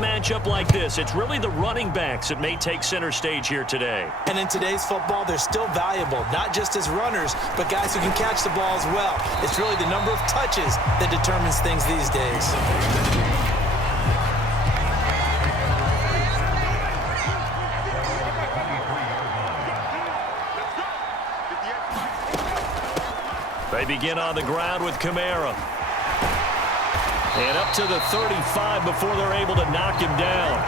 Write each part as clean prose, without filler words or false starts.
matchup like this, it's really the running backs that may take center stage here today. And in today's football, they're still valuable, not just as runners, but guys who can catch the ball as well. It's really the number of touches that determines things these days. They begin on the ground with Kamara. And up to the 35 before they're able to knock him down.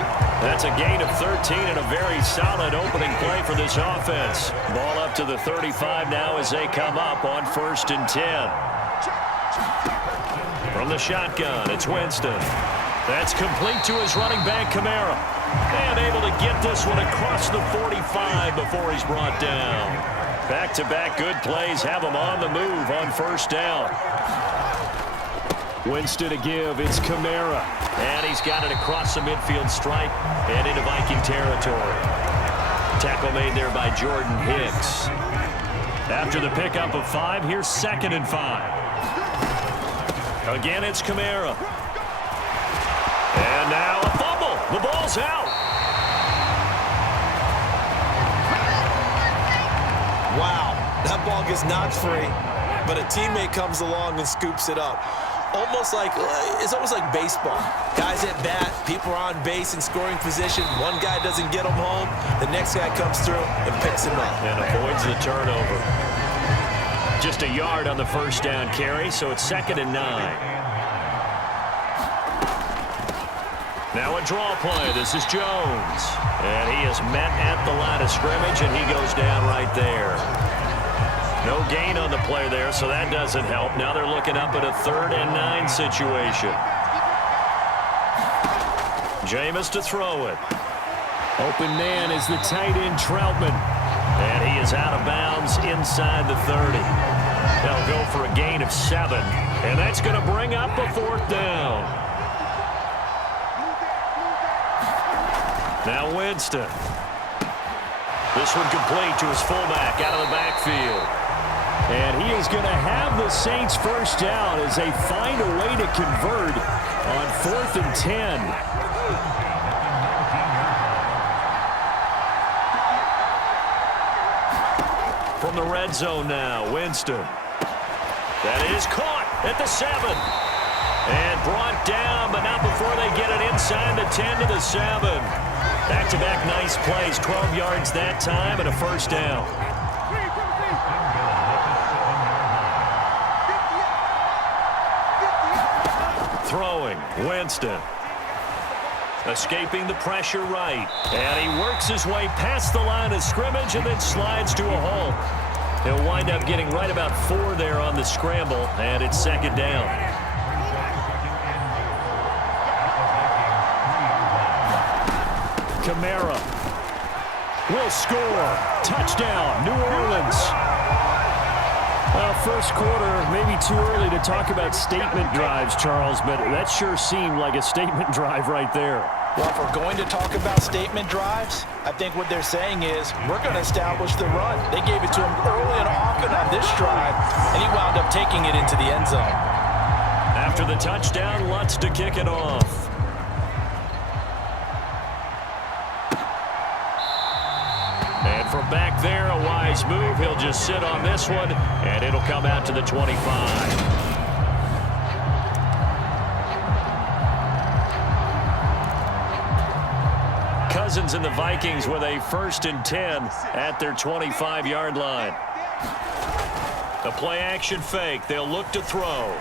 That's a gain of 13 and a very solid opening play for this offense. Ball up to the 35 now as they come up on 1st and 10. From the shotgun, it's Winston. That's complete to his running back, Kamara. And able to get this one across the 45 before he's brought down. Back-to-back good plays have him on the move on 1st down. Winston to give, it's Kamara. And he's got it across the midfield stripe and into Viking territory. Tackle made there by Jordan Hicks. After the pickup of 5, here's 2nd and 5. Again, it's Kamara. And now a fumble. The ball's out. Wow, that ball gets knocked free, but a teammate comes along and scoops it up. It's almost like baseball. Guys at bat, people are on base in scoring position. One guy doesn't get him home. The next guy comes through and picks him up. And avoids the turnover. Just a yard on the 1st down carry, so it's 2nd and 9. Now a draw play. This is Jones. And he is met at the line of scrimmage, and he goes down right there. No gain on the play there, so that doesn't help. Now they're looking up at a 3rd and 9 situation. Jameis to throw it. Open man is the tight end, Troutman. And he is out of bounds inside the 30. They'll go for a gain of 7. And that's going to bring up a 4th down. Now Winston. This one complete to his fullback out of the backfield. And he is going to have the Saints 1st down as they find a way to convert on 4th and 10. From the red zone now, Winston. That is caught at the 7. And brought down, but not before they get it inside the 10 to the 7. Back-to-back nice plays, 12 yards that time and a 1st down. Throwing, Winston. Escaping the pressure right. And he works his way past the line of scrimmage and then slides to a halt. He'll wind up getting right about 4 there on the scramble, and it's 2nd down. Kamara will score. Touchdown, New Orleans. Well, 1st quarter, maybe too early to talk about statement drives, Charles, but that sure seemed like a statement drive right there. Well, if we're going to talk about statement drives, I think what they're saying is we're going to establish the run. They gave it to him early and often on this drive, and he wound up taking it into the end zone. After the touchdown, Lutz to kick it off. And from back there, a wise move. He'll just sit on this one, and it'll come out to the 25. Cousins and the Vikings with a 1st and 10 at their 25-yard line. The play-action fake. They'll look to throw.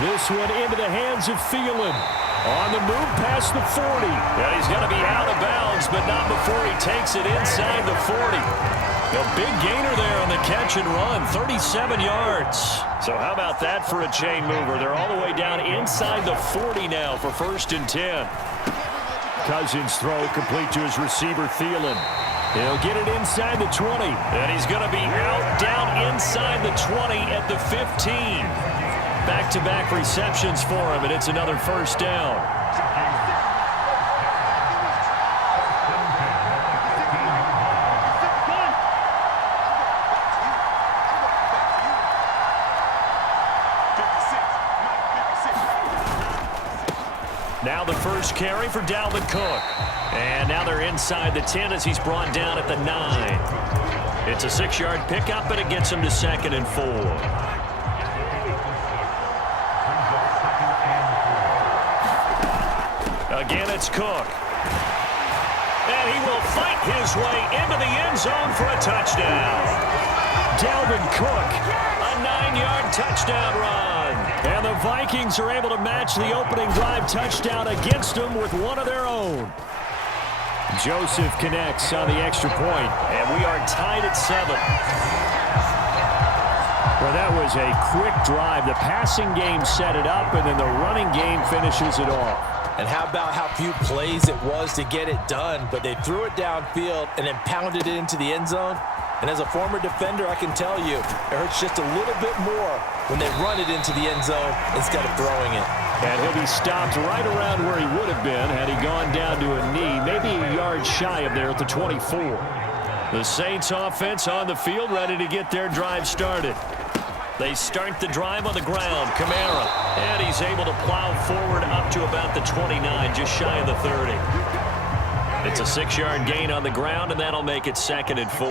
This one into the hands of Thielen. On the move past the 40. Yeah, he's going to be out of bounds, but not before he takes it inside the 40. A big gainer there on the catch and run, 37 yards. So how about that for a chain mover? They're all the way down inside the 40 now for 1st and 10. Cousins throw complete to his receiver, Thielen. He'll get it inside the 20. And he's going to be out down inside the 20 at the 15. Back-to-back receptions for him, and it's another 1st down. Now Now the first carry for Dalvin Cook. And now they're inside the 10 as he's brought down at the 9. It's a 6-yard pickup, and it gets him to 2nd and 4. Again, it's Cook. And he will fight his way into the end zone for a touchdown. Dalvin Cook, a 9-yard touchdown run. And the Vikings are able to match the opening drive touchdown against them with one of their own. Joseph connects on the extra point, and we are tied at 7. Well, that was a quick drive. The passing game set it up, and then the running game finishes it off. And how about how few plays it was to get it done, but they threw it downfield and then pounded it into the end zone. And as a former defender, I can tell you, it hurts just a little bit more when they run it into the end zone instead of throwing it. And he'll be stopped right around where he would have been had he gone down to a knee, maybe a yard shy of there at the 24. The Saints offense on the field, ready to get their drive started. They start the drive on the ground. Kamara, and he's able to plow forward up to about the 29, just shy of the 30. It's a 6-yard gain on the ground, and that'll make it 2nd and 4.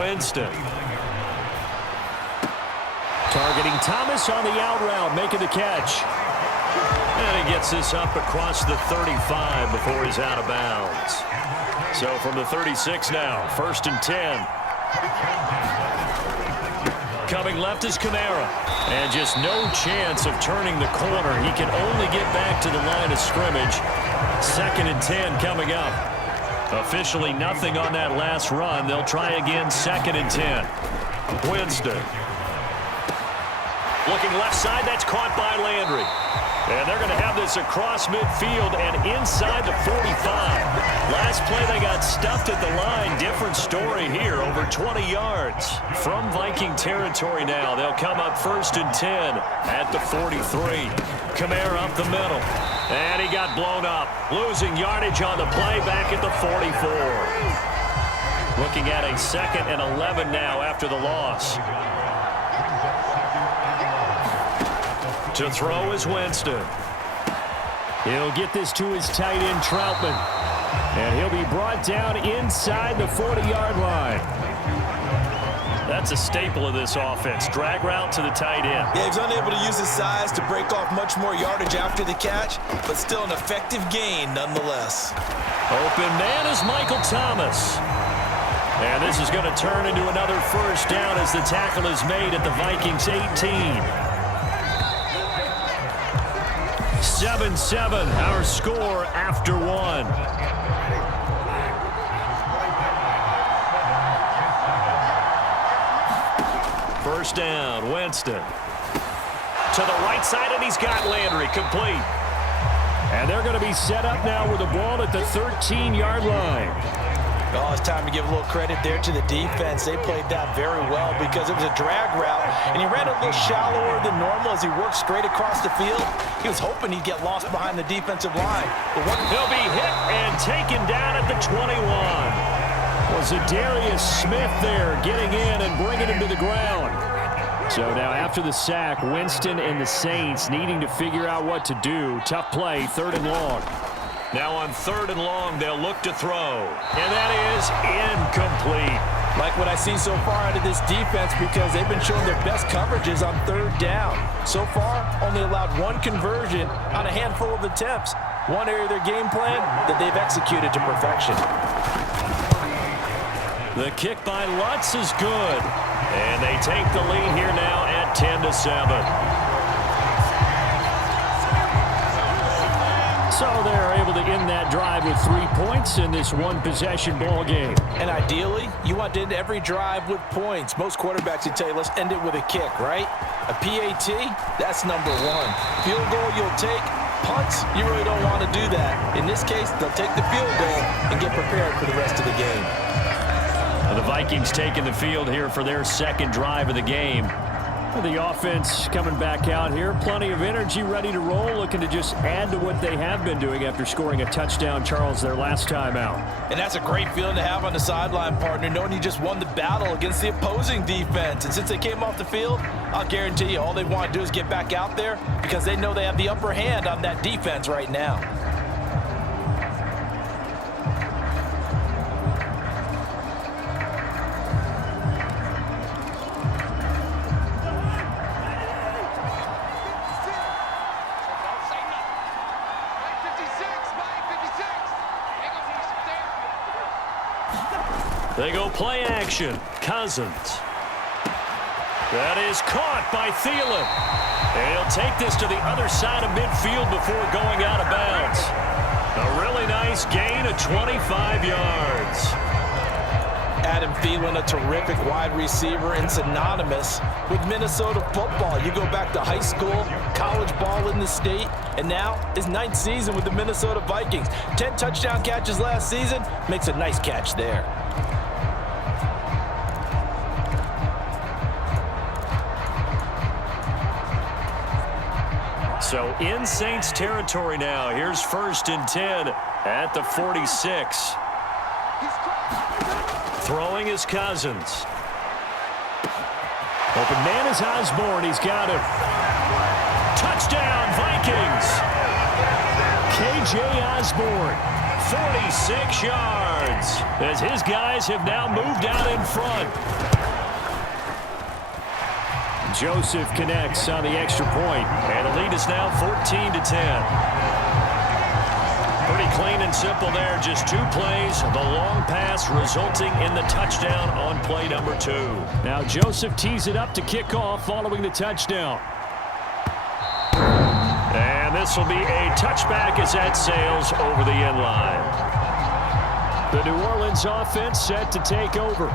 Winston. Targeting Thomas on the out route, making the catch. And he gets this up across the 35 before he's out of bounds. So from the 36 now, 1st and 10. Coming left is Kamara. And just no chance of turning the corner. He can only get back to the line of scrimmage. 2nd and 10 coming up. Officially nothing on that last run. They'll try again, 2nd and 10. Winston. Looking left side, that's caught by Landry. And they're going to have this across midfield and inside the 45. Last play, they got stuffed at the line. Different story here, over 20 yards. From Viking territory now, they'll come up 1st and 10 at the 43. Kamara up the middle. And he got blown up. Losing yardage on the play back at the 44. Looking at a 2nd and 11 now after the loss. To throw is Winston. He'll get this to his tight end, Troutman. And he'll be brought down inside the 40-yard line. That's a staple of this offense. Drag route to the tight end. Yeah, he's unable to use his size to break off much more yardage after the catch, but still an effective gain nonetheless. Open man is Michael Thomas. And this is going to turn into another 1st down as the tackle is made at the Vikings 18. 7-7, our score after 1. First down, Winston. To the right side, and he's got Landry complete. And they're going to be set up now with the ball at the 13-yard line. Oh, it's time to give a little credit there to the defense. They played that very well because it was a drag route, and he ran a little shallower than normal as he worked straight across the field. He was hoping he'd get lost behind the defensive line. But he'll be hit and taken down at the 21. Was it Darius Smith there getting in and bringing him to the ground? So now after the sack, Winston and the Saints needing to figure out what to do. Tough play, 3rd and long. Now on 3rd and long, they'll look to throw. And that is incomplete. Like what I see so far out of this defense because they've been showing their best coverages on 3rd down. So far, only allowed 1 conversion on a handful of attempts. One area of their game plan that they've executed to perfection. The kick by Lutz is good. And they take the lead here now at 10-7. So they're able to end that drive with 3 points in this one-possession ball game. And ideally, you want to end every drive with points. Most quarterbacks would tell you, let's end it with a kick, right? A PAT, that's number 1. Field goal you'll take. Punts, you really don't want to do that. In this case, they'll take the field goal and get prepared for the rest of the game. The Vikings taking the field here for their 2nd drive of the game. The offense coming back out here. Plenty of energy, ready to roll, looking to just add to what they have been doing after scoring a touchdown, Charles, their last time out. And that's a great feeling to have on the sideline, partner, knowing you just won the battle against the opposing defense. And since they came off the field, I'll guarantee you all they want to do is get back out there because they know they have the upper hand on that defense right now. They go play action. Cousins. That is caught by Thielen. And he'll take this to the other side of midfield before going out of bounds. A really nice gain of 25 yards. Adam Thielen, a terrific wide receiver and synonymous with Minnesota football. You go back to high school, college ball in the state, and now his 9th season with the Minnesota Vikings. 10 touchdown catches last season, makes a nice catch there. So in Saints territory now. Here's 1st and 10 at the 46. Throwing is Cousins. Open man is Osborne. He's got him. Touchdown, Vikings. KJ Osborne, 46 yards, as his guys have now moved out in front. Joseph connects on the extra point, and the lead is now 14-10. Pretty clean and simple there. Just 2 plays. The long pass resulting in the touchdown on play number 2. Now Joseph tees it up to kick off following the touchdown. And this will be a touchback as that sails over the end line. The New Orleans offense set to take over.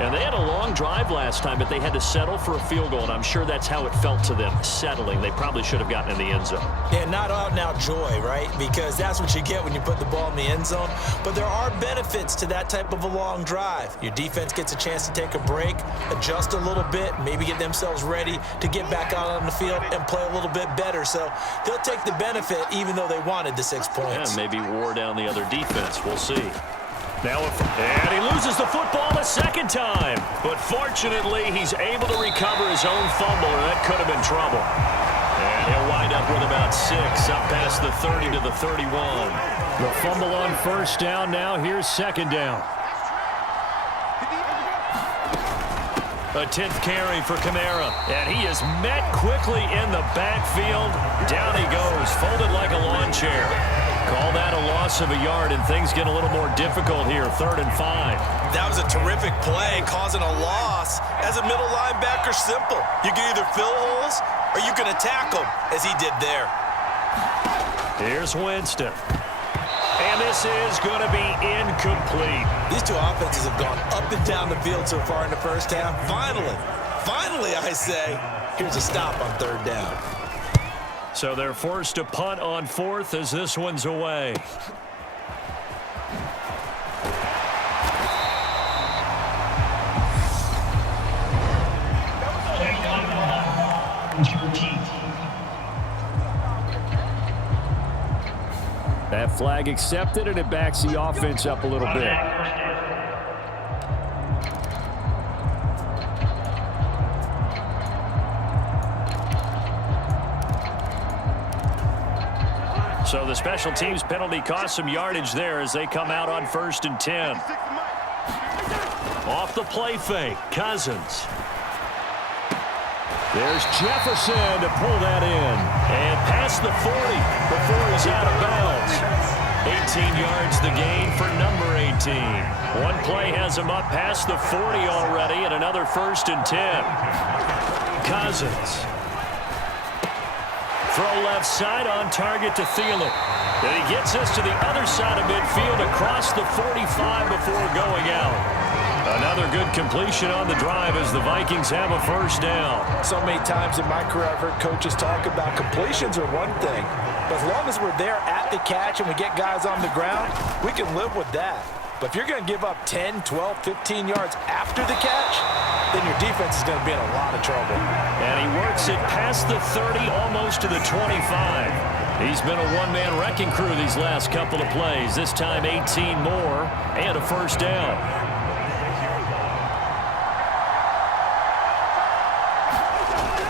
And they had a long drive last time, but they had to settle for a field goal, and I'm sure that's how it felt to them, settling. They probably should have gotten in the end zone. Yeah, not out now joy, right? Because that's what you get when you put the ball in the end zone. But there are benefits to that type of a long drive. Your defense gets a chance to take a break, adjust a little bit, maybe get themselves ready to get back out on the field and play a little bit better. So they'll take the benefit even though they wanted the 6 points. Yeah, maybe wore down the other defense. We'll see. Now, and he loses the football a second time. But fortunately, he's able to recover his own fumble, or that could have been trouble. And he'll wind up with about 6, up past the 30 to the 31. The fumble on 1st down now. Here's 2nd down. A 10th carry for Kamara. And he is met quickly in the backfield. Down he goes, folded like a lawn chair. Call that a loss of a yard, and things get a little more difficult here. 3rd and 5. That was a terrific play, causing a loss. As a middle linebacker, simple. You can either fill holes or you can attack them, as he did there. Here's Winston. And this is going to be incomplete. These 2 offenses have gone up and down the field so far in the first half. Finally, I say, here's a stop on 3rd down. So they're forced to punt on 4th as this one's away. That flag accepted, and it backs the offense up a little bit. So the special teams penalty cost some yardage there as they come out on 1st and 10. Off the play fake, Cousins. There's Jefferson to pull that in. And past the 40 before he's out of bounds. 18 yards the gain for number 18. One play has him up past the 40 already, and another 1st and 10. Cousins. Throw left side on target to Thielen. And he gets us to the other side of midfield across the 45 before going out. Another good completion on the drive as the Vikings have a 1st down. So many times in my career I've heard coaches talk about completions are one thing, but as long as we're there at the catch and we get guys on the ground, we can live with that. But if you're going to give up 10, 12, 15 yards after the catch, then your defense is going to be in a lot of trouble. And he works it past the 30, almost to the 25. He's been a one-man wrecking crew these last couple of plays. This time 18 more and a first down.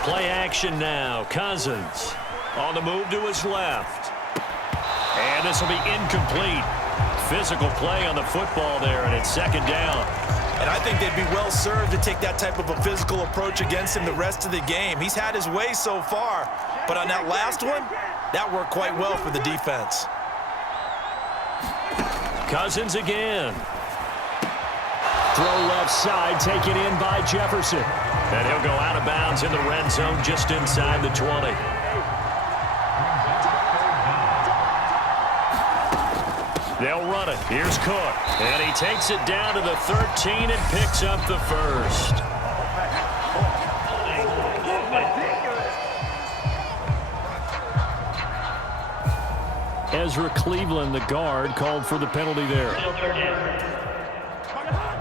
Play action now. Cousins on the move to his left. And this will be incomplete. Physical play on the football there, and it's second down. And I think they'd be well served to take that type of a physical approach against him the rest of the game. He's had his way so far, but on that last one, that worked quite well for the defense. Cousins again. Throw left side, taken in by Jefferson. And he'll go out of bounds in the red zone just inside the 20. They'll run it. Here's Cook. And he takes it down to the 13 and picks up the first. Ezra Cleveland, the guard, called for the penalty there.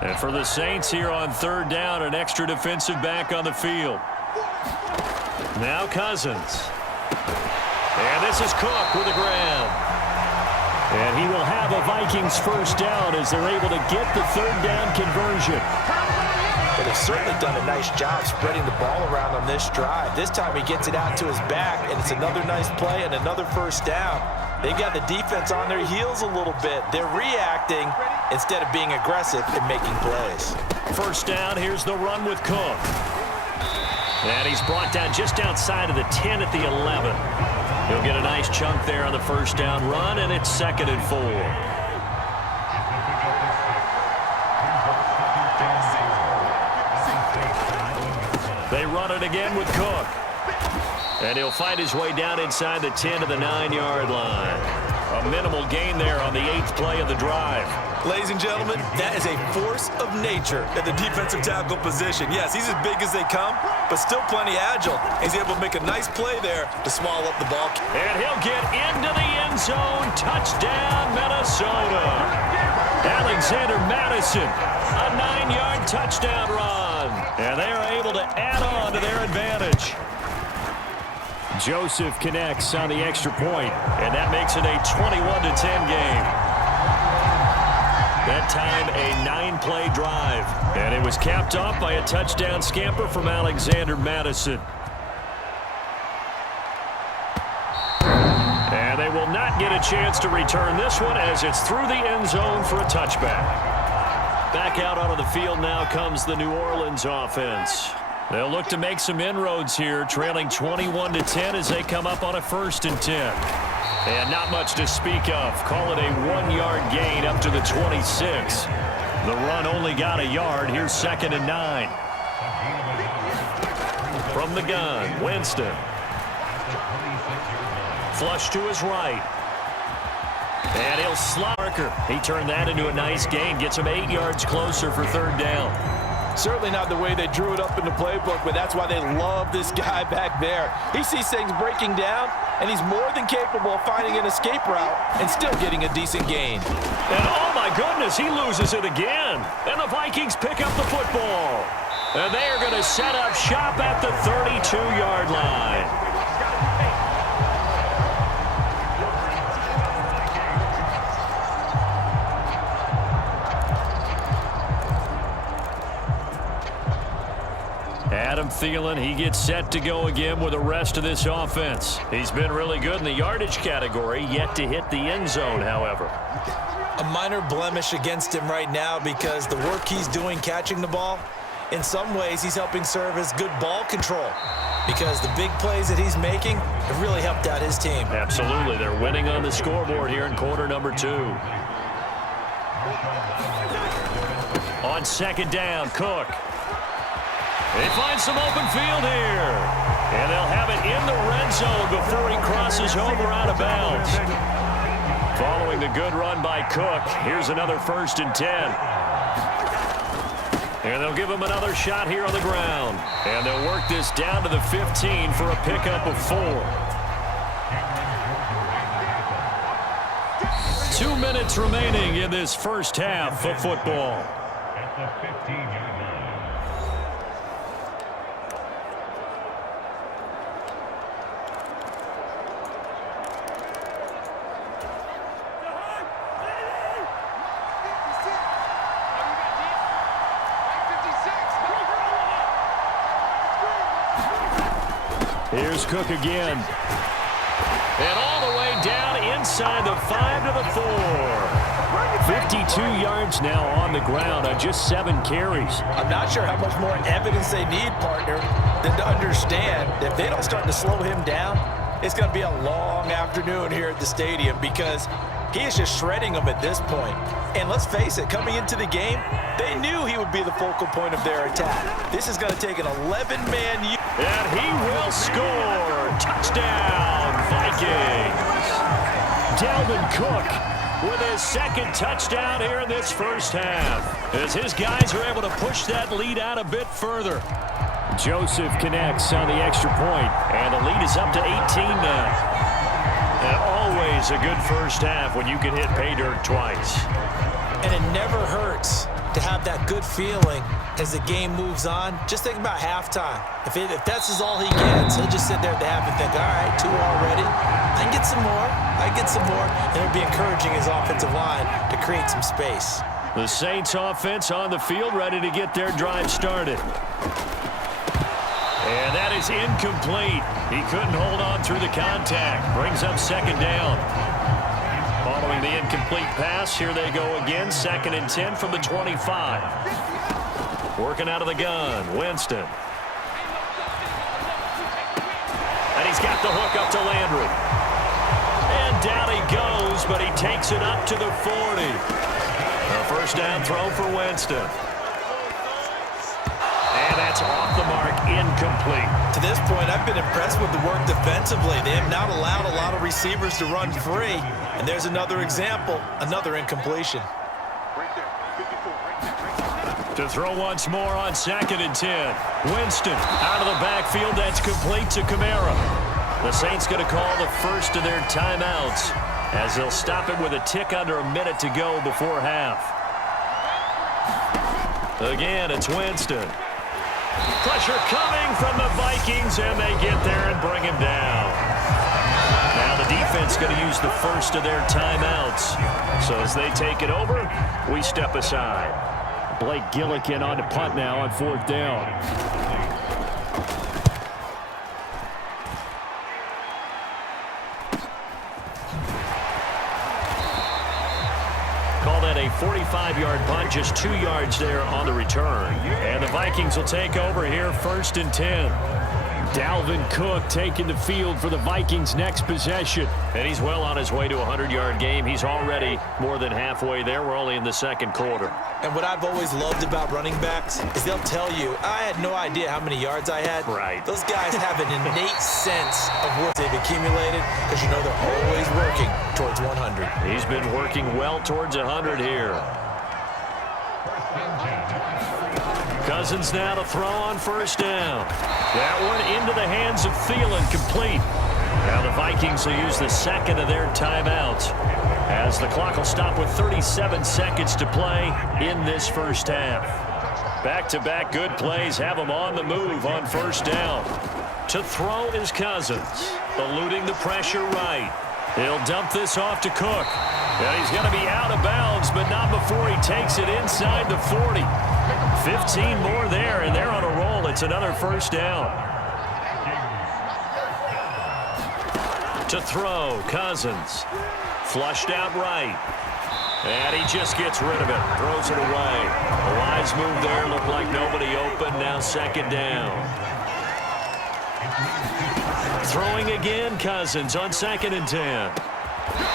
And for the Saints here on third down, an extra defensive back on the field. Now Cousins. And this is Cook with a grab. And he will have a Vikings first down as they're able to get the third down conversion. But they've certainly done a nice job spreading the ball around on this drive. This time he gets it out to his back, and it's another nice play and another first down. They've got the defense on their heels a little bit. They're reacting instead of being aggressive and making plays. First down, here's the run with Cook. And he's brought down just outside of the 10 at the 11. He'll get a nice chunk there on the first down run, and it's 2nd and 4. They run it again with Cook. And he'll fight his way down inside the 10 to the 9-yard line. A minimal gain there on the 8th play of the drive. Ladies and gentlemen, that is a force of nature at the defensive tackle position. Yes, he's as big as they come, but still plenty agile. He's able to make a nice play there to swallow up the ball. And he'll get into the end zone. Touchdown, Minnesota. Alexander Mattison, a 9-yard touchdown run. And they are able to add on to their advantage. Joseph connects on the extra point, and that makes it a 21-10 game. That time, a 9-play drive, and it was capped off by a touchdown scamper from Alexander Mattison. And they will not get a chance to return this one as it's through the end zone for a touchback. Back out onto the field now comes the New Orleans offense. They'll look to make some inroads here, trailing 21-10 as they come up on a 1st and 10. And not much to speak of. Call it a 1-yard gain up to the 26. The run only got a yard. Here's 2nd and 9. From the gun, Winston. Flush to his right. And he'll slot Parker. He turned that into a nice gain. Gets him 8 yards closer for third down. Certainly not the way they drew it up in the playbook, but that's why they love this guy back there. He sees things breaking down, and he's more than capable of finding an escape route and still getting a decent gain. And oh my goodness, he loses it again. And the Vikings pick up the football. And they are going to set up shop at the 32-yard line. Adam Thielen, he gets set to go again with the rest of this offense. He's been really good in the yardage category, yet to hit the end zone, however. A minor blemish against him right now because the work he's doing catching the ball, in some ways he's helping serve as good ball control because the big plays that he's making have really helped out his team. Absolutely. They're winning on the scoreboard here in quarter number 2. On 2nd down, Cook. They find some open field here. And they'll have it in the red zone before he crosses over out of bounds. Following the good run by Cook, here's another 1st and 10. And they'll give him another shot here on the ground. And they'll work this down to the 15 for a pickup of 4. 2 minutes remaining in this first half of football. Here's Cook again. And all the way down inside the 5 to the 4. 52 yards now on the ground on just 7 carries. I'm not sure how much more evidence they need, partner, than to understand that if they don't start to slow him down, it's going to be a long afternoon here at the stadium because he is just shredding them at this point. And let's face it, coming into the game, they knew he would be the focal point of their attack. This is going to take an 11-man unit. And he will score. Touchdown, Vikings. Dalvin Cook with his second touchdown here in this first half, as his guys are able to push that lead out a bit further. Joseph connects on the extra point, and the lead is up to 18 now. And always a good first half when you can hit pay dirt twice. And it never hurts to have that good feeling as the game moves on. Just think about halftime. If that's all he gets, he'll just sit there at the half and think, all right, 2 already. I can get some more. I can get some more. And it'll be encouraging his offensive line to create some space. The Saints offense on the field, ready to get their drive started. And that is incomplete. He couldn't hold on through the contact. Brings up second down. Following the incomplete pass, here they go again. 2nd and 10 from the 25. Working out of the gun, Winston. And he's got the hook up to Landry. And down he goes, but he takes it up to the 40. A first down throw for Winston. And that's off the mark, incomplete. To this point, I've been impressed with the work defensively. They have not allowed a lot of receivers to run free. And there's another example, another incompletion. To throw once more on 2nd and 10. Winston out of the backfield. That's complete to Kamara. The Saints going to call the first of their timeouts as they'll stop it with a tick under a minute to go before half. Again, it's Winston. Pressure coming from the Vikings, and they get there and bring him down. Now the defense going to use the first of their timeouts. So as they take it over, we step aside. Blake Gillikin on to punt now on 4th down. Call that a 45-yard punt, just 2 yards there on the return. And the Vikings will take over here 1st and 10. Dalvin Cook taking the field for the Vikings' next possession. And he's well on his way to a 100-yard game. He's already more than halfway there. We're only in the 2nd quarter. And what I've always loved about running backs is they'll tell you, I had no idea how many yards I had. Right. Those guys have an innate sense of what they've accumulated because you know they're always working towards 100. He's been working well towards 100 here. Cousins now to throw on 1st down. That one into the hands of Thielen, complete. Now the Vikings will use the 2nd of their timeouts as the clock will stop with 37 seconds to play in this first half. Back-to-back good plays have them on the move on 1st down. To throw is Cousins, eluding the pressure right. He'll dump this off to Cook. And he's going to be out of bounds, but not before he takes it inside the 40. 15 more there, and they're on a roll. It's another 1st down. To throw, Cousins. Flushed out right. And he just gets rid of it. Throws it away. A wise move there. Looked like nobody open. Now 2nd down. Throwing again, Cousins on 2nd and 10.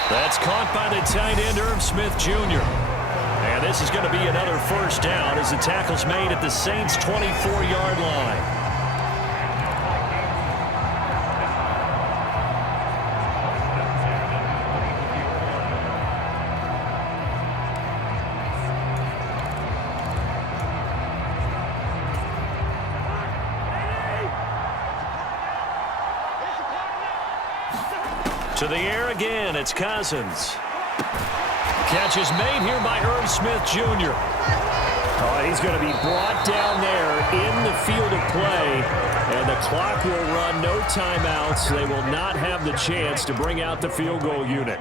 That's caught by the tight end, Irv Smith Jr. And this is going to be another 1st down as the tackle's made at the Saints' 24-yard line. To the air again, it's Cousins. Catch is made here by Irv Smith Jr. Oh, he's going to be brought down there in the field of play, and the clock will run, no timeouts. They will not have the chance to bring out the field goal unit.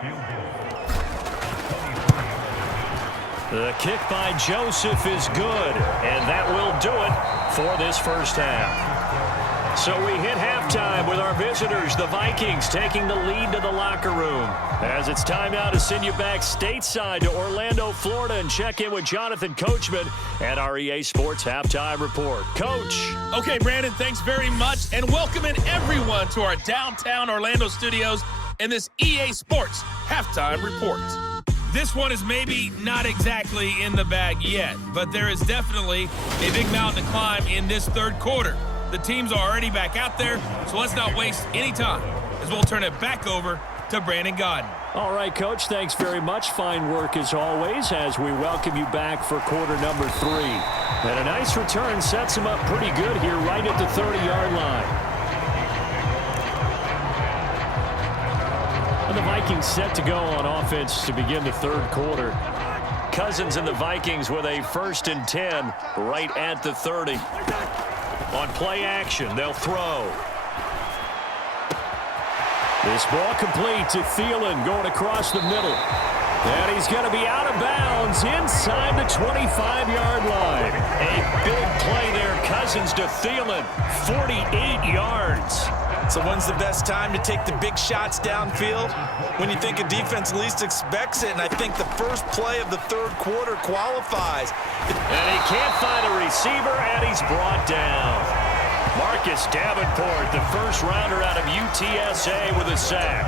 The kick by Joseph is good, and that will do it for this first half. So we hit halftime with our visitors, the Vikings, taking the lead to the locker room. As it's time now to send you back stateside to Orlando, Florida, and check in with Jonathan Coachman at our EA Sports Halftime Report. Coach. Okay, Brandon, thanks very much, and welcoming everyone to our downtown Orlando studios and this EA Sports Halftime Report. This one is maybe not exactly in the bag yet, but there is definitely a big mountain to climb in this third quarter. The teams are already back out there, so let's not waste any time as we'll turn it back over to Brandon Godden. All right, Coach, thanks very much. Fine work as always as we welcome you back for quarter number 3. And a nice return sets him up pretty good here right at the 30-yard line. And the Vikings set to go on offense to begin the third quarter. Cousins and the Vikings with a 1st and 10 right at the 30. On play action, they'll throw. This ball complete to Thielen going across the middle. And he's going to be out of bounds inside the 25-yard line. A big play there, Cousins to Thielen, 48 yards. So when's the best time to take the big shots downfield? When you think a defense least expects it, and I think the first play of the third quarter qualifies. And he can't find a receiver, and he's brought down. Marcus Davenport, the first rounder out of UTSA with a sack.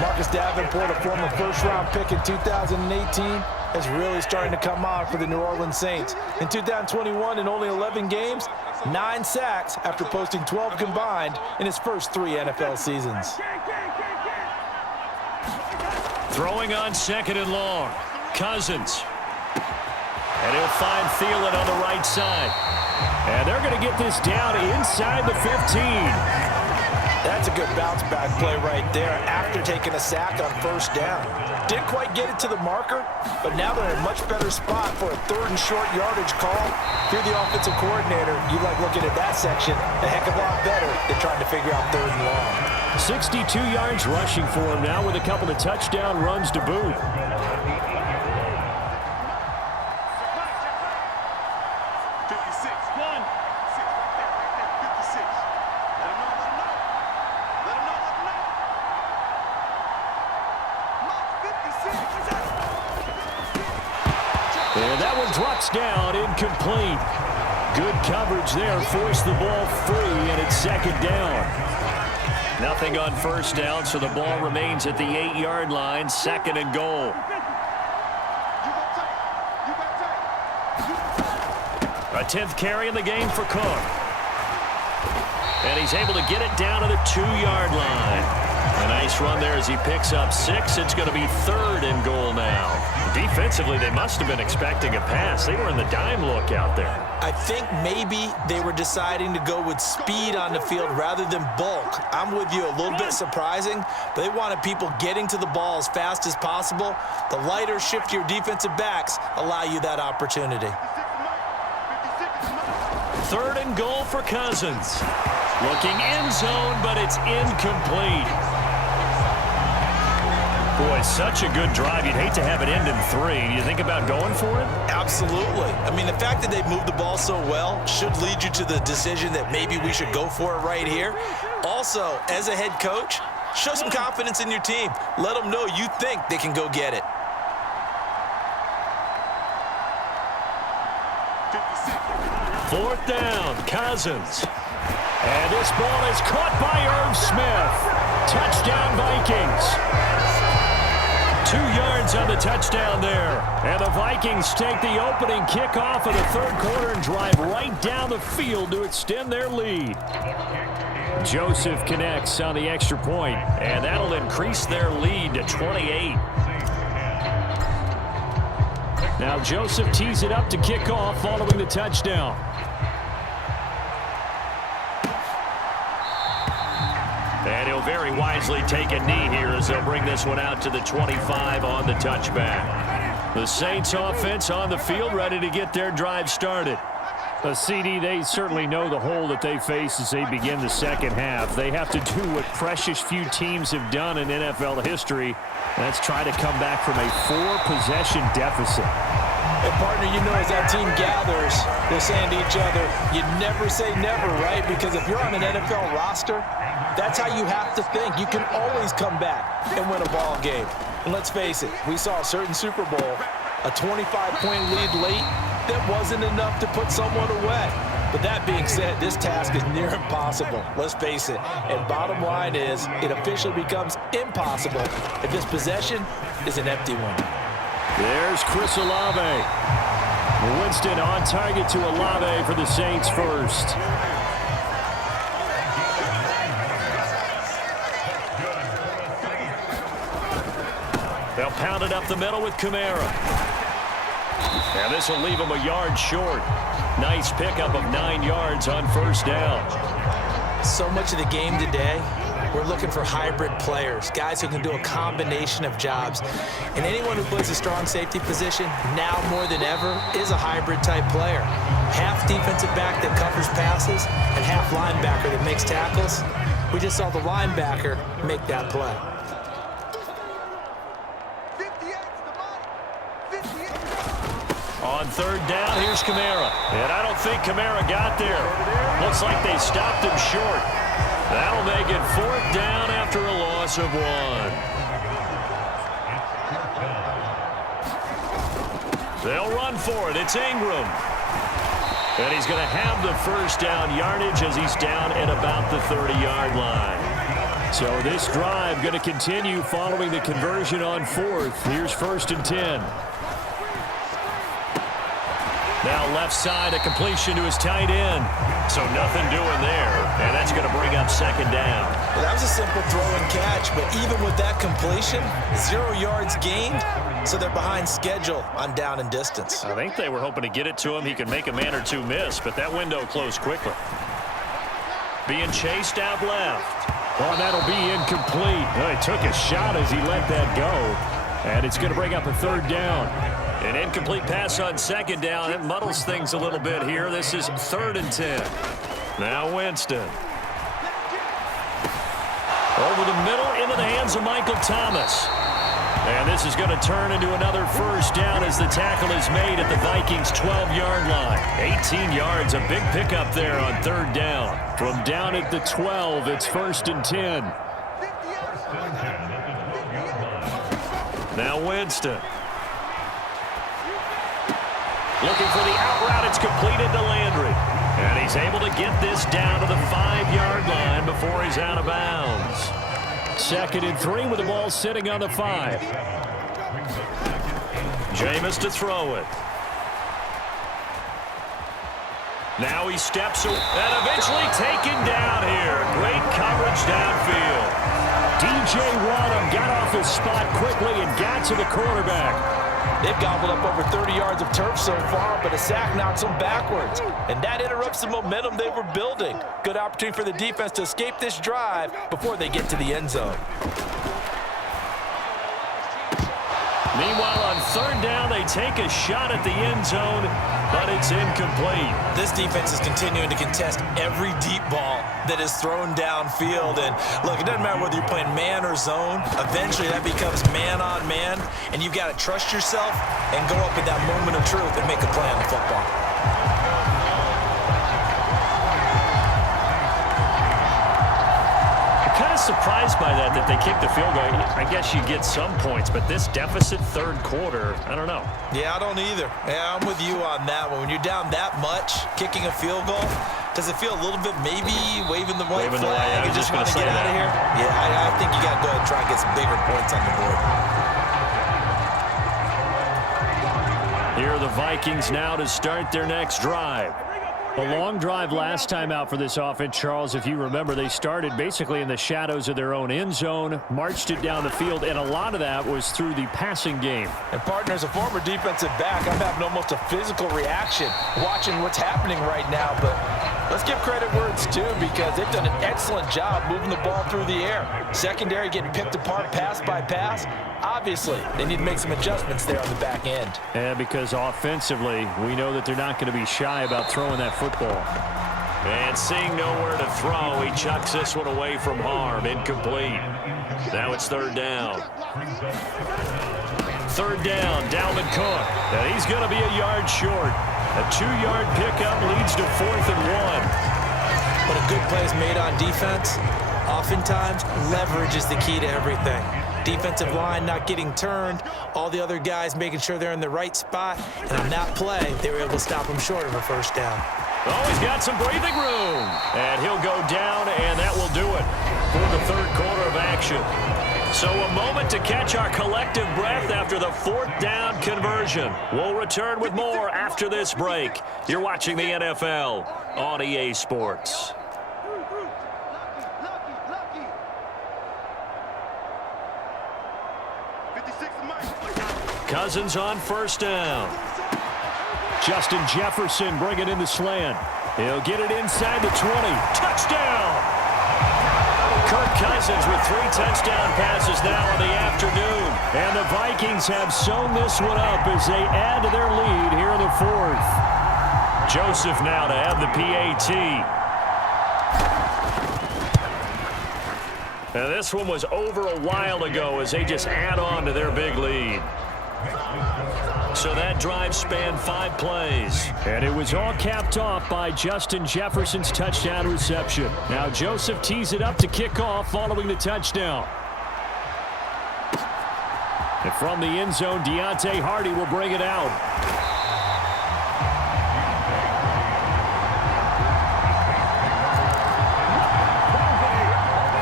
Marcus Davenport, a former first-round pick in 2018, is really starting to come on for the New Orleans Saints. In 2021, in only 11 games, 9 sacks after posting 12 combined in his first 3 NFL seasons. Throwing on 2nd and long. Cousins. And he'll find Thielen on the right side. And they're going to get this down inside the 15. That's a good bounce-back play right there after taking a sack on 1st down. Didn't quite get it to the marker, but now they're in a much better spot for a 3rd and short yardage call. If you're the offensive coordinator, you like looking at that section a heck of a lot better than trying to figure out 3rd and long. 62 yards rushing for him now with a couple of touchdown runs to boot. And that one drops down, incomplete. Good coverage there, forced the ball free, and it's 2nd down. Nothing on 1st down, so the ball remains at the 8-yard line, 2nd and goal. A 10th carry in the game for Cook. And he's able to get it down to the 2-yard line. A nice run there as he picks up 6. It's going to be 3rd and goal now. Defensively, they must have been expecting a pass. They were in the dime look out there. I think maybe they were deciding to go with speed on the field rather than bulk. I'm with you, a little bit surprising, but they wanted people getting to the ball as fast as possible. The lighter, shiftier defensive backs allow you that opportunity. 3rd and goal for Cousins. Looking end zone, but it's incomplete. Boy, such a good drive. You'd hate to have it end in 3. Do you think about going for it? Absolutely. I mean, the fact that they've moved the ball so well should lead you to the decision that maybe we should go for it right here. Also, as a head coach, show some confidence in your team. Let them know you think they can go get it. Fourth down, Cousins. And this ball is caught by Irv Smith. Touchdown, Vikings. 2 yards on the touchdown there. And the Vikings take the opening kickoff of the third quarter and drive right down the field to extend their lead. Joseph connects on the extra point, and that'll increase their lead to 28. Now Joseph tees it up to kick off following the touchdown. And he'll very wisely take a knee here as they'll bring this one out to the 25 on the touchback. The Saints offense on the field ready to get their drive started. CD, they certainly know the hole that they face as they begin the second half. They have to do what precious few teams have done in NFL history. That's try to come back from a 4-possession deficit. And partner, you know, as that team gathers, they're saying to each other, you never say never, right? Because if you're on an NFL roster, that's how you have to think. You can always come back and win a ball game. And let's face it, we saw a certain Super Bowl, a 25-point lead late that wasn't enough to put someone away. But that being said, this task is near impossible. Let's face it. And bottom line is, it officially becomes impossible if this possession is an empty one. There's Chris Olave. Winston on target to Olave for the Saints first. They'll pound it up the middle with Kamara. And this will leave him a yard short. Nice pickup of 9 yards on first down. So much of the game today, we're looking for hybrid players, guys who can do a combination of jobs. And anyone who plays a strong safety position, now more than ever, is a hybrid type player. Half defensive back that covers passes and half linebacker that makes tackles. We just saw the linebacker make that play. On third down, here's Kamara. And I don't think Kamara got there. Looks like they stopped him short. That'll make it fourth down after a loss of 1. They'll run for it. It's Ingram. And he's going to have the first down yardage as he's down at about the 30-yard line. So this drive going to continue following the conversion on fourth. Here's 1st and 10. Now left side, a completion to his tight end. So nothing doing there. And that's going to bring up 2nd down. Well, that was a simple throw and catch, but even with that completion, 0 yards gained, so they're behind schedule on down and distance. I think they were hoping to get it to him. He could make a man or two miss, but that window closed quickly. Being chased out left. Oh, that'll be incomplete. Well, he took a shot as he let that go. And it's going to bring up a 3rd down. An incomplete pass on 2nd down. It muddles things a little bit here. This is 3rd and 10. Now Winston. Over the middle into the hands of Michael Thomas. And this is going to turn into another first down as the tackle is made at the Vikings' 12-yard line. 18 yards, a big pickup there on 3rd down. From down at the 12, it's 1st and 10. Now Winston. Looking for the out route. It's completed to Landry. And he's able to get this down to the 5-yard line before he's out of bounds. 2nd and 3 with the ball sitting on the 5. Jameis to throw it. Now he steps and eventually taken down here. Great coverage downfield. DJ Wadham got off his spot quickly and got to the quarterback. They've gobbled up over 30 yards of turf so far, but a sack knocks them backwards. And that interrupts the momentum they were building. Good opportunity for the defense to escape this drive before they get to the end zone. Meanwhile, on 3rd down, they take a shot at the end zone, but it's incomplete. This defense is continuing to contest every deep ball that is thrown downfield. And look, it doesn't matter whether you're playing man or zone. Eventually, that becomes man on man, and you've got to trust yourself and go up at that moment of truth and make a play on the football. Surprised by that they kicked the field goal. I guess you get some points, but this deficit 3rd quarter, I don't know. Yeah, I don't either. Yeah, I'm with you on that one. When you're down that much, kicking a field goal, does it feel a little bit maybe waving the white flag and just want to get out of here? Yeah, I think you got to go ahead and try and get some bigger points on the board. Here are the Vikings now to start their next drive. A long drive last time out for this offense, Charles. If you remember, they started basically in the shadows of their own end zone, marched it down the field, and a lot of that was through the passing game. And partner, as a former defensive back, I'm having almost a physical reaction watching what's happening right now. But let's give credit where it's due, because they've done an excellent job moving the ball through the air. Secondary getting picked apart pass by pass. Obviously, they need to make some adjustments there on the back end. And because offensively, we know that they're not going to be shy about throwing that football. And seeing nowhere to throw, he chucks this one away from harm. Incomplete. Now it's third down. Third down, Dalvin Cook. And he's going to be a yard short. A 2-yard pickup leads to 4th and 1. But a good play is made on defense. Oftentimes, leverage is the key to everything. Defensive line not getting turned, all the other guys making sure they're in the right spot, and on that play, they were able to stop him short of a first down. Oh, he's got some breathing room. And he'll go down, and that will do it for the third quarter of action. So a moment to catch our collective breath after the 4th down conversion. We'll return with more after this break. You're watching the NFL on EA Sports. Cousins on first down. Justin Jefferson bringing in the slant. He'll get it inside the 20. Touchdown! Kirk Cousins with 3 touchdown passes now in the afternoon. And the Vikings have sewn this one up as they add to their lead here in the 4th. Joseph now to have the PAT. And this one was over a while ago as they just add on to their big lead. So that drive spanned 5 plays. And it was all capped off by Justin Jefferson's touchdown reception. Now Joseph tees it up to kick off following the touchdown. And from the end zone, Deontay Hardy will bring it out.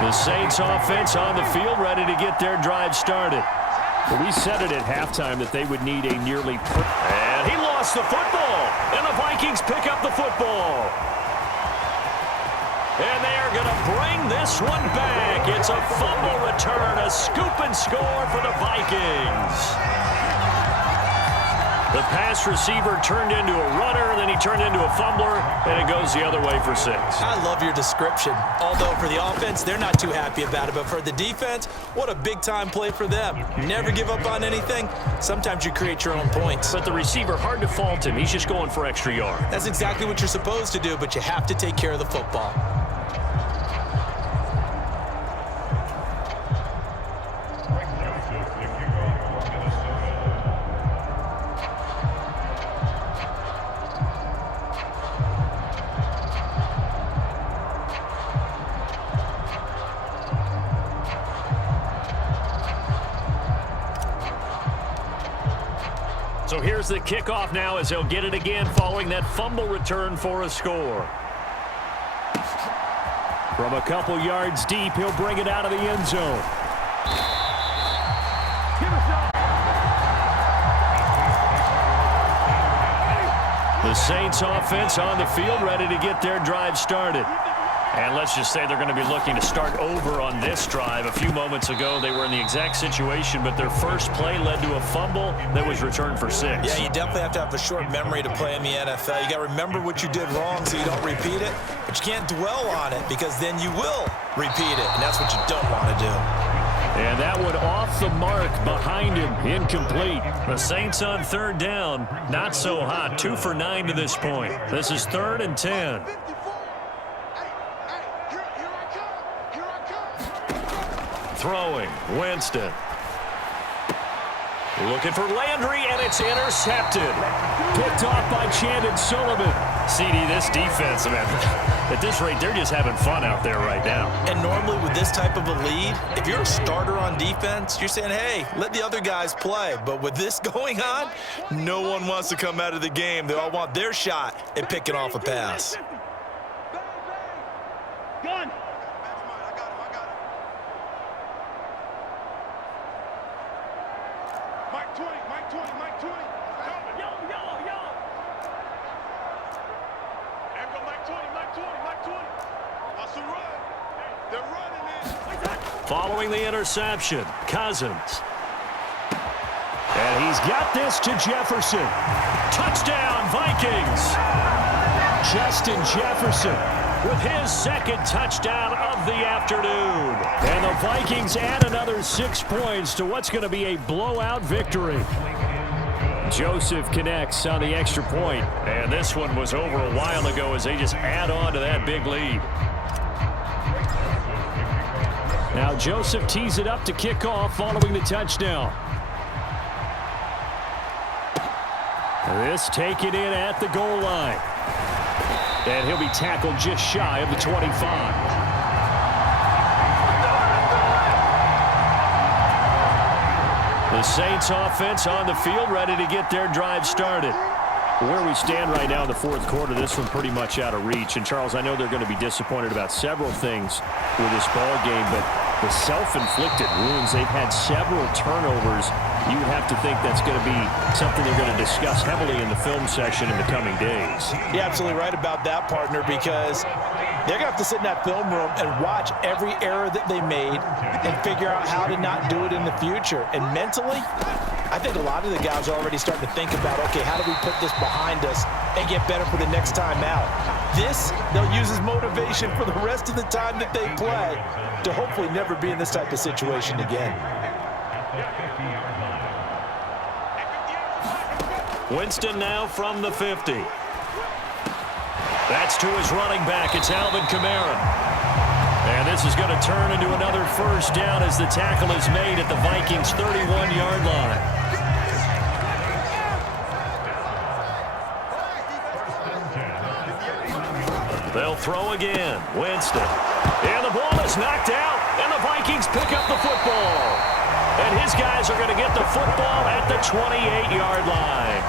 The Saints offense on the field ready to get their drive started. Well, we said it at halftime that they would need a nearly and he lost the football. And the Vikings pick up the football. And they are going to bring this one back. It's a fumble return, a scoop and score for the Vikings. The pass receiver turned into a runner, then he turned into a fumbler, and it goes the other way for 6. I love your description. Although for the offense, they're not too happy about it. But for the defense, what a big-time play for them. Never give up on anything. Sometimes you create your own points. But the receiver, hard to fault him. He's just going for extra yard. That's exactly what you're supposed to do, but you have to take care of the football. So here's the kickoff now as he'll get it again following that fumble return for a score. From a couple yards deep, he'll bring it out of the end zone. The Saints offense on the field ready to get their drive started. And let's just say they're going to be looking to start over on this drive. A few moments ago, they were in the exact situation, but their first play led to a fumble that was returned for 6. Yeah, you definitely have to have a short memory to play in the NFL. You got to remember what you did wrong so you don't repeat it, but you can't dwell on it because then you will repeat it, and that's what you don't want to do. And that one off the mark behind him, incomplete. The Saints on third down, not so hot, 2 for 9 to this point. This is 3rd and 10. Throwing, Winston. Looking for Landry, and it's intercepted. Picked off by Chandon Sullivan. CD, this defense, man, at this rate, they're just having fun out there right now. And normally with this type of a lead, if you're a starter on defense, you're saying, hey, let the other guys play. But with this going on, no one wants to come out of the game. They all want their shot at picking off a pass. Gun. Mike 20. Yo. There go Mike 20. That's a run. They're running it. Following the interception, Cousins. And he's got this to Jefferson. Touchdown, Vikings. Justin Jefferson with his 2nd touchdown of the afternoon. And the Vikings add another 6 points to what's going to be a blowout victory. Joseph connects on the extra point. And this one was over a while ago as they just add on to that big lead. Now Joseph tees it up to kick off following the touchdown. This taken in at the goal line. And he'll be tackled just shy of the 25. The Saints offense on the field, ready to get their drive started. Where we stand right now in the fourth quarter, this one pretty much out of reach. And, Charles, I know they're going to be disappointed about several things with this ball game, but the self-inflicted wounds, they've had several turnovers. You would have to think that's going to be something they're going to discuss heavily in the film session in the coming days. You're absolutely right about that, partner, because they're going to have to sit in that film room and watch every error that they made and figure out how to not do it in the future. And mentally, I think a lot of the guys are already starting to think about, okay, how do we put this behind us and get better for the next time out? This, they'll use as motivation for the rest of the time that they play to hopefully never be in this type of situation again. Winston now from the 50. That's to his running back. It's Alvin Kamara. And this is going to turn into another first down as the tackle is made at the Vikings' 31-yard line. They'll throw again. Winston. And the ball is knocked out. And the Vikings pick up the football. And his guys are going to get the football at the 28-yard line.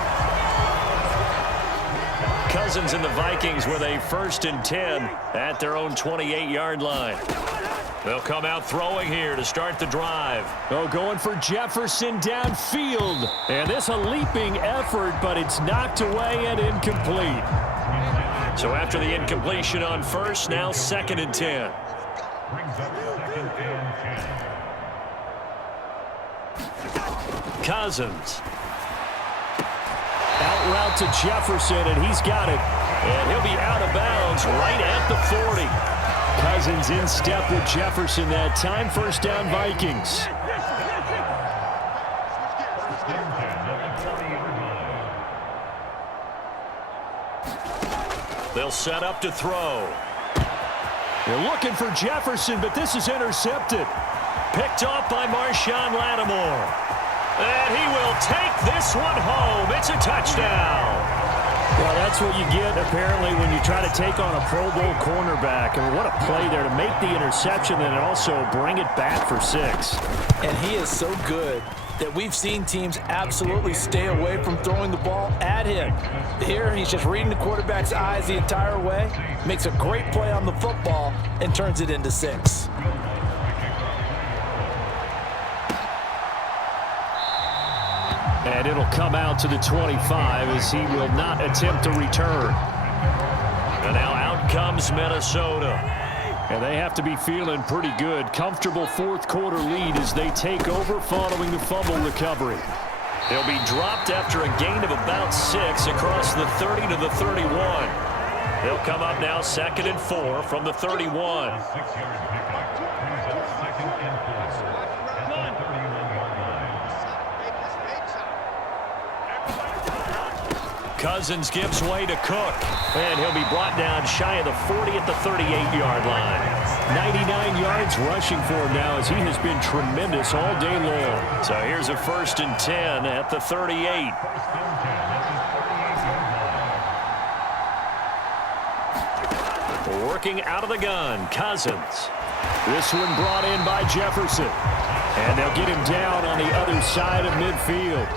Cousins and the Vikings with a 1st and 10 at their own 28-yard line. They'll come out throwing here to start the drive. Oh, going for Jefferson downfield. And this a leaping effort, but it's knocked away and incomplete. So after the incompletion on first, now 2nd and 10. Cousins. Out route to Jefferson, and he's got it. And he'll be out of bounds right at the 40. Cousins in step with Jefferson that time. 1st down, Vikings. They'll set up to throw. They're looking for Jefferson, but this is intercepted. Picked off by Marshawn Lattimore. And he will take this one home. It's a touchdown. Well, that's what you get, apparently, when you try to take on a Pro Bowl cornerback. I mean, what a play there to make the interception and also bring it back for 6. And he is so good that we've seen teams absolutely stay away from throwing the ball at him. Here, he's just reading the quarterback's eyes the entire way, makes a great play on the football, and turns it into 6. And it'll come out to the 25 as he will not attempt to return. And now out comes Minnesota. And they have to be feeling pretty good. Comfortable 4th quarter lead as they take over following the fumble recovery. They'll be dropped after a gain of about 6 across the 30 to the 31. They'll come up now 2nd and 4 from the 31. Cousins gives way to Cook. And he'll be brought down shy of the 40 at the 38-yard line. 99 yards rushing for him now as he has been tremendous all day long. So here's a 1st and 10 at the 38. Working out of the gun, Cousins. This one brought in by Jefferson. And they'll get him down on the other side of midfield.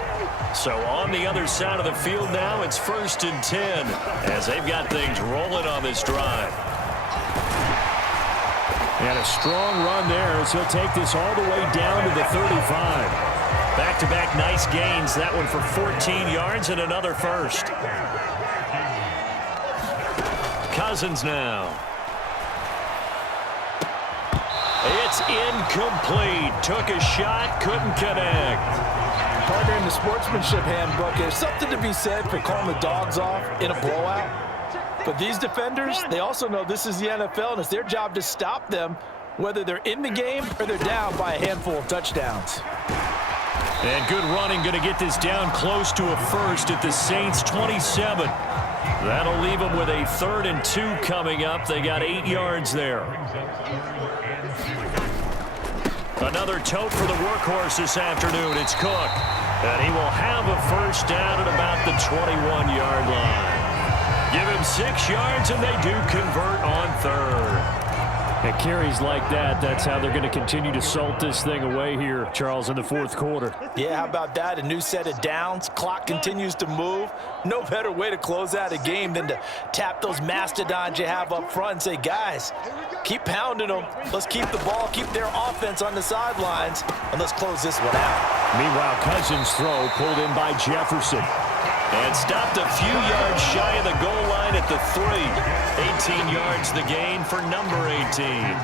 So on the other side of the field now, it's 1st and 10 as they've got things rolling on this drive. And a strong run there as he'll take this all the way down to the 35. Back-to-back nice gains. That one for 14 yards and another 1st. Cousins now. It's incomplete. Took a shot, couldn't connect. Partner, in the sportsmanship handbook, there's something to be said for calling the dogs off in a blowout. But these defenders, they also know this is the NFL, and it's their job to stop them, whether they're in the game or they're down by a handful of touchdowns. And good running, going to get this down close to a first at the Saints' 27. That'll leave them with a 3rd and 2 coming up. They got 8 yards there. Another tote for the workhorse this afternoon. It's Cook. And he will have a first down at about the 21-yard line. Give him 6 yards, and they do convert on 3rd. At carries like that, that's how they're going to continue to salt this thing away here, Charles, in the 4th quarter. Yeah, how about that? A new set of downs. Clock continues to move. No better way to close out a game than to tap those mastodons you have up front and say, guys, keep pounding them. Let's keep the ball, keep their offense on the sidelines, and let's close this one out. Meanwhile, Cousins' throw pulled in by Jefferson. And stopped a few yards shy of the goal line at the 3. 18 yards the gain for number 18.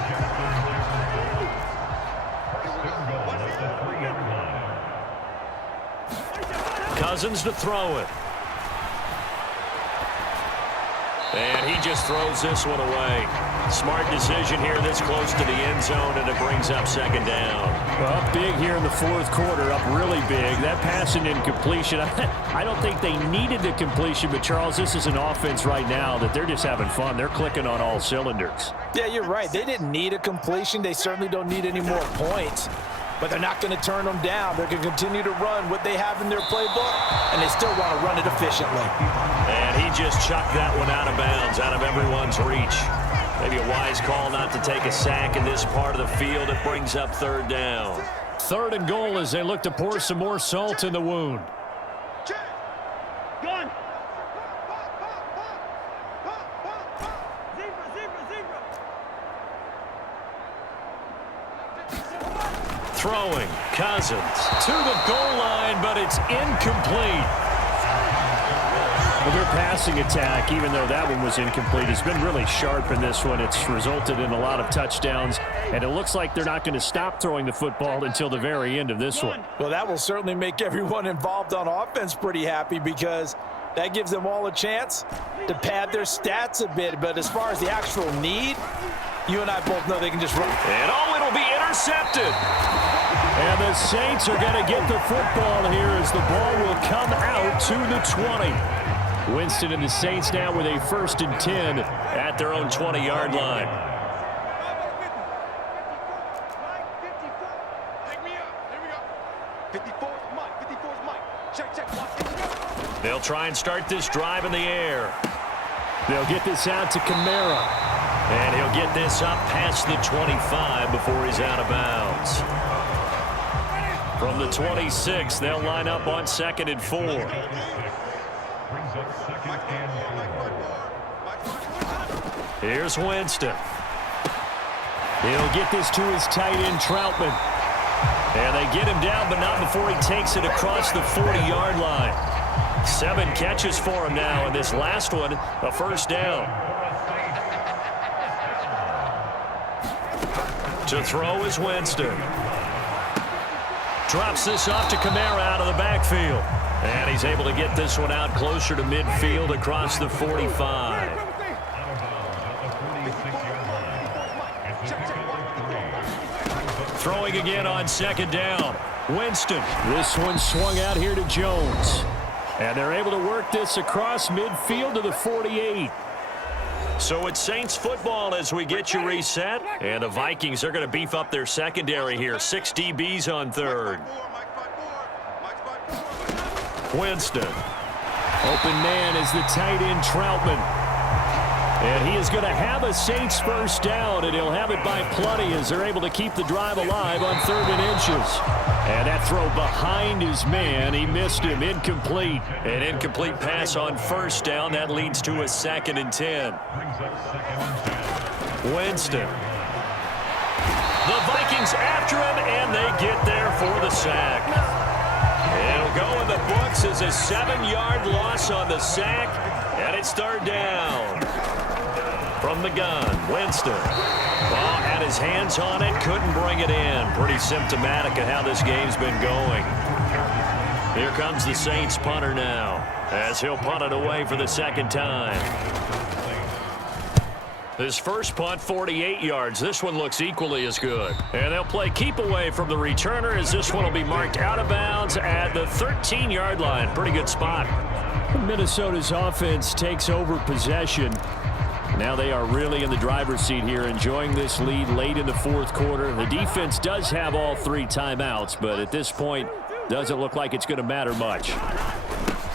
Cousins to throw it. And he just throws this one away. Smart decision here this close to the end zone, and it brings up 2nd down. Well, up big here in the 4th quarter, up really big. That passing incompletion, I don't think they needed the completion, but, Charles, this is an offense right now that they're just having fun. They're clicking on all cylinders. Yeah, you're right. They didn't need a completion. They certainly don't need any more points. But they're not going to turn them down. They're going to continue to run what they have in their playbook, and they still want to run it efficiently. And he just chucked that one out of bounds, out of everyone's reach. Maybe a wise call not to take a sack in this part of the field. It brings up 3rd down. 3rd and goal as they look to pour some more salt in the wound. Gun. Throwing, Cousins to the goal line, but it's incomplete. Well, their passing attack, even though that one was incomplete, has been really sharp in this one. It's resulted in a lot of touchdowns, and it looks like they're not going to stop throwing the football until the very end of this one. Well, that will certainly make everyone involved on offense pretty happy because that gives them all a chance to pad their stats a bit. But as far as the actual need, you and I both know they can just run. And it'll be intercepted. And the Saints are going to get the football here as the ball will come out to the 20. Winston and the Saints now with a 1st and 10 at their own 20-yard line. Take me up. Here we go. 54's Mike. 54's Mike. Check. They'll try and start this drive in the air. They'll get this out to Kamara. And he'll get this up past the 25 before he's out of bounds. From the 26, they'll line up on 2nd and 4. Here's Winston. He'll get this to his tight end, Troutman. And they get him down, but not before he takes it across the 40-yard line. 7 catches for him now, and this last one, a first down. To throw is Winston. Drops this off to Kamara out of the backfield. And he's able to get this one out closer to midfield across the 45. Throwing again on 2nd down. Winston. This one swung out here to Jones. And they're able to work this across midfield to the 48. So it's Saints football as we get you reset. And the Vikings are going to beef up their secondary here. 6 DBs on 3rd. Winston. Open man is the tight end, Troutman. And he is going to have a Saints first down, and he'll have it by plenty as they're able to keep the drive alive on 3rd and inches. And that throw behind his man, he missed him, incomplete. An incomplete pass on 1st down. That leads to a 2nd and 10. Winston. The Vikings after him, and they get there for the sack. It'll go in the books as a 7-yard loss on the sack, and it's 3rd down. From the gun, Winston. Well, had his hands on it, couldn't bring it in. Pretty symptomatic of how this game's been going. Here comes the Saints punter now, as he'll punt it away for the 2nd time. His first punt, 48 yards. This one looks equally as good. And they'll play keep away from the returner as this one will be marked out of bounds at the 13-yard line. Pretty good spot. Minnesota's offense takes over possession. Now they are really in the driver's seat here, enjoying this lead late in the fourth quarter. The defense does have all 3 timeouts, but at this point, doesn't look like it's going to matter much.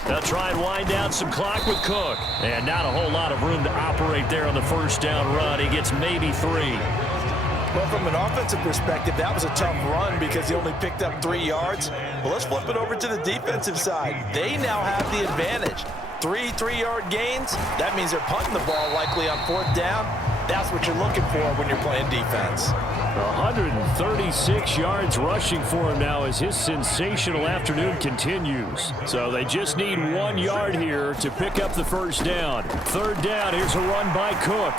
They'll try and wind down some clock with Cook. And not a whole lot of room to operate there on the first down run. He gets maybe 3. Well, from an offensive perspective, that was a tough run because he only picked up 3 yards. Well, let's flip it over to the defensive side. They now have the advantage. 3 3-yard gains. That means they're punting the ball likely on 4th down. That's what you're looking for when you're playing defense. 136 yards rushing for him now as his sensational afternoon continues. So they just need 1 yard here to pick up the first down. 3rd down, here's a run by Cook.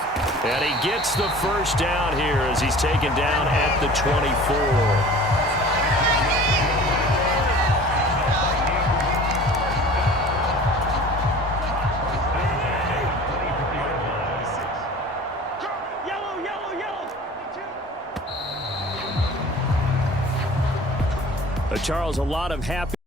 And he gets the first down here as he's taken down at the 24. Charles, a lot of happy